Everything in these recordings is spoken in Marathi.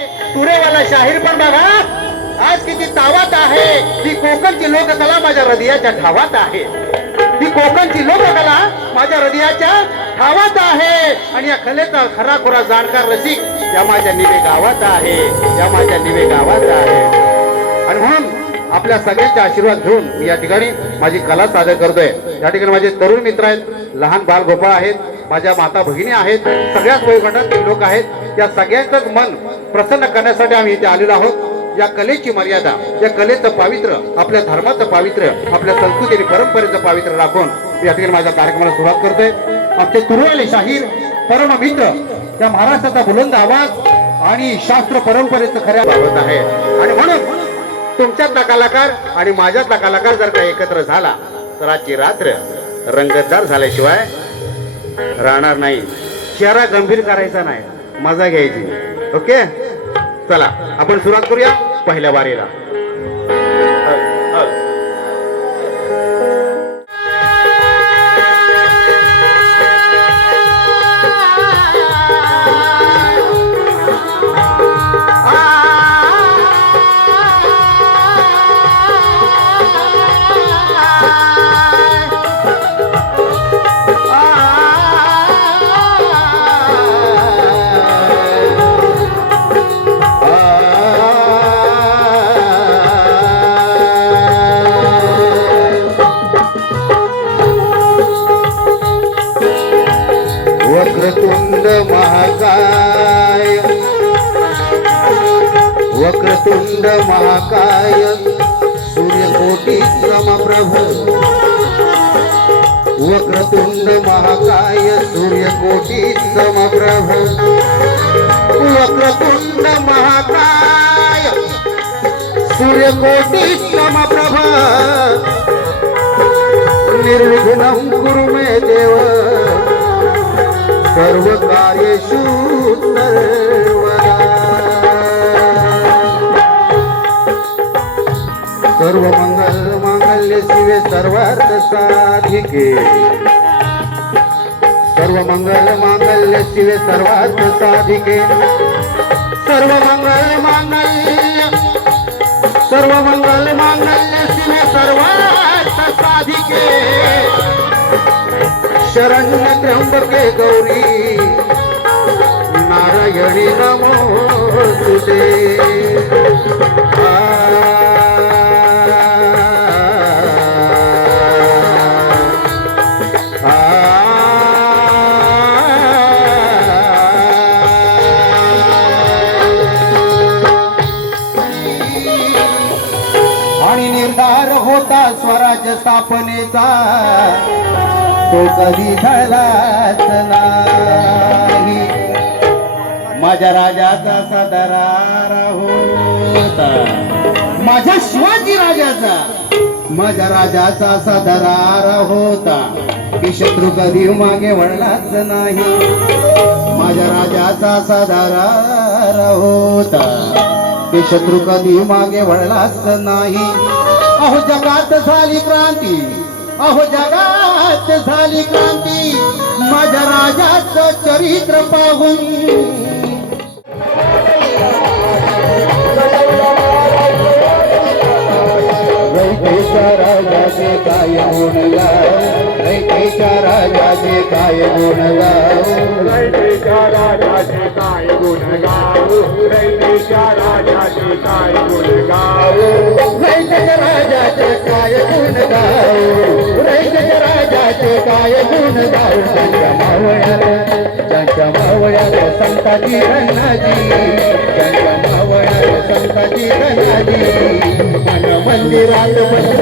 तुरेवाला शाहीर पण बघा. आज किती तावात आहे. ही कोकणची लोककला माझ्या हृदयाच्या ठावात आहे. ही कोकणची लोककला माझ्या हृदयाच्या ठावात आहे. आणि या कलेचा खरा खुरा जाणकार रसिक या माझ्या निवे गावात आहे. या माझ्या निवे गावात आहे. आणि म्हणून आपल्या सगळ्यांचे आशीर्वाद घेऊन मी या ठिकाणी माझी कला सादर करतोय. या ठिकाणी माझे तरुण मित्र आहेत. लहान बाल गोपाळ आहेत. माझ्या माता भगिनी आहेत सगळ्याच वयोगटातील लोक आहेत या सगळ्यांचंच मन प्रसन्न करण्यासाठी आम्ही इथे आलेलो आहोत. या कलेची मर्यादा या कलेचं पावित्र्य आपल्या धर्माचं पावित्र्य आपल्या संस्कृती आणि परंपरेचं पावित्र्य राखून या ठिकाणी माझ्या कार्यक्रमाला सुरुवात करतोय. आमचे तुरुवाले शाहीर परम मित्र त्या महाराष्ट्राचा बुलंद आवाज आणि शास्त्र परंपरेचं खऱ्या बाबत आहे. आणि म्हणून तुमच्यातला कलाकार आणि माझ्यातला कलाकार जर का एकत्र झाला तर आजची रात्र रंगतदार झाल्याशिवाय राहणार नाही. चेहरा गंभीर करायचा नाही. मजा घ्यायची. ओके? चला आपण सुरुवात करूया पहिल्या बारीला वक्रतुंड महाकाय. वक्रतुंड महाकाय. सूर्यकोटी समप्रभ वक्रतुंड महाकाय. सूर्यकोटी समप्रभ वक्रतुंड महाकाय. सूर्यकोटी समप्रभ निर्विघ्नं गुरु मे देव. सर्व कार्येषु सर्वदा। सर्व मंगल मांगल्य शिवे सर्वार्थ साधिके सर्व मंगल मांगल्य शिवे सर्वार्थ साधिके सर्व मंगल मांगल्य सर्व मंगल मांगल्य शिवे सर्वार्थ साधिके त्र्यंबके गौरी। नारायणी नमो तुझे। आणि निर्धार होता स्वराज्य स्थापनेचा। तो कधी झालाच नाही. माझ्या राजाचा सदरारा होता. माझ्या शिवाजी राजाचा माझ्या राजाचा सदरारा होता. की शत्रू कधी मागे वळलाच नाही. माझ्या राजाचा सदरारा होता. की शत्रू कधी मागे वळलाच नाही. अहो जगात झाली क्रांती. अहो जगात झाली क्रांती. माझ्या राजाचं चरित्र पाहून. रैतेच्या राजाचे काय गुण गाव रैतेच्या राजाचे काय गुण गाव रैतेच्या राजाचे काय गुण राजाचे काय गुण राजाचे काय गुण गाव राजाचे काय गुण गाव त्यांच्या मावळ्याला त्यांच्या मावळ्याला संताजी रंगाजी त्यांच्या मावळ्याला संताजी रंगाजी मन मंदिरात बसले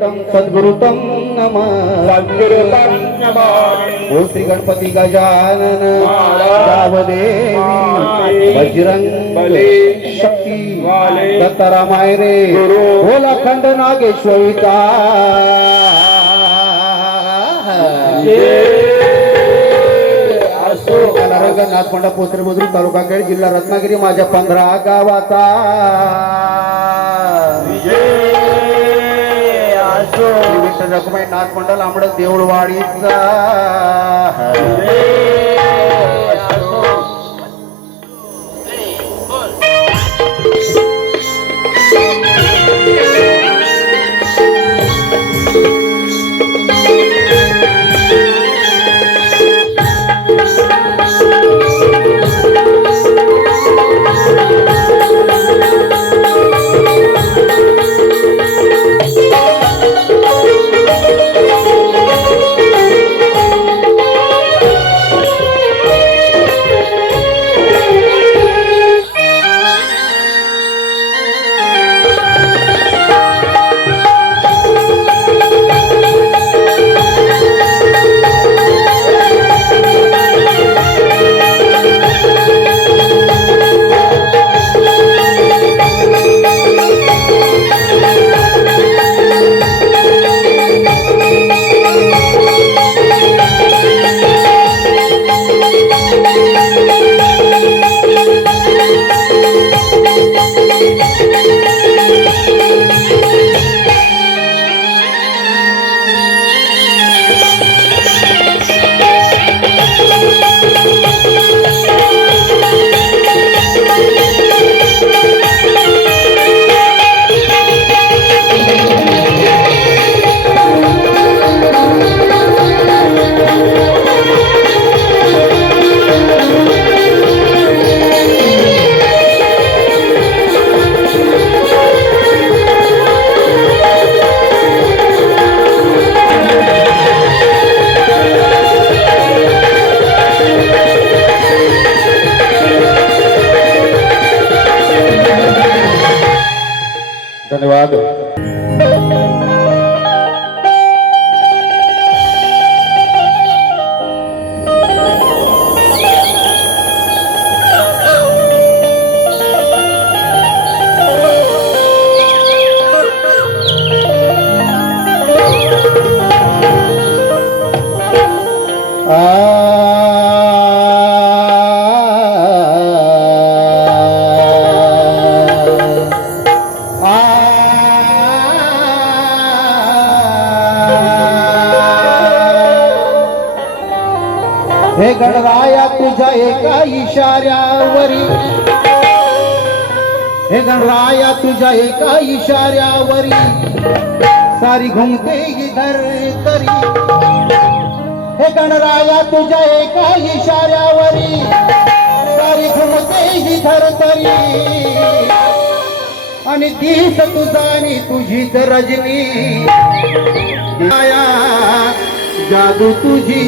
सद्गुरुतम नम सद्गुरुतं नमामि ओ श्री गणपती गजानन देवी बजरंग बली, शक्ती वाले, दत्तारामाय रे भोला खंड नागेश्वरिता रंगनाथ पंडा पोसरे बुद्रुक तालुका खेड जिल्हा रत्नागिरी माझ्या पंधरा गावाचा. వింట రకమైన నాకుండలు అమ్మడం దేవుడు వాడిస్తా. cuatro. इशाऱ्यावरी. हे गणराया तुझ्या एका इशाऱ्यावरी. सारी घुमते इधर तरी. हे गणराया तुझ्या एका इशाऱ्यावरी. सारी घुमते इधर तरी. आणि दिस तुझा आणि तुझीच रजनी. माया जादू तुझी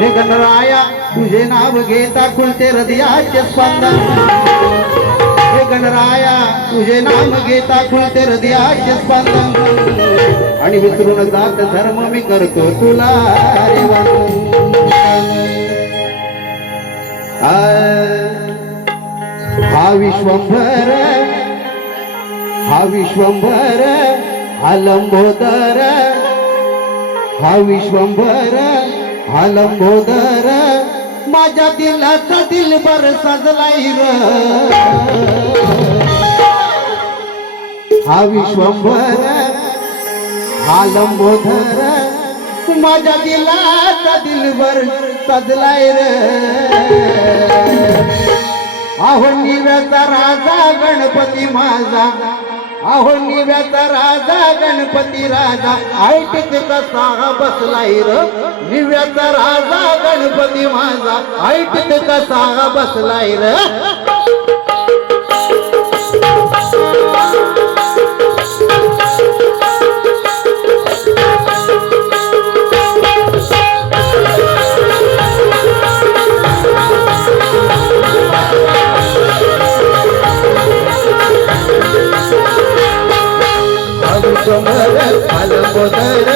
हे गणराया तुझे नाव घेता खुलते हृदयाचे स्पंदन. हे गणराया तुझे नाम घेता खुलते हृदयाचे स्पंदन. आणि विसरून जात धर्म मी करतो तुला रे हा विश्वंभर हा विश्वंभर हा लंबोदर हा विश्वंभर आलंबोदर माझ्या दिलाचा दिलबर सजलाय र. हा विश्वंभर हा माझ्या दिलाचा दिलबर सजलाय र. अहो निव्याचा राजा गणपती माझा अहो निव्याचा राजा गणपती राजा ऐकत कसा बसलाय र. निव्याचा राजा गणपती माझा ऐकत कसा बसलाय र. लंबोदर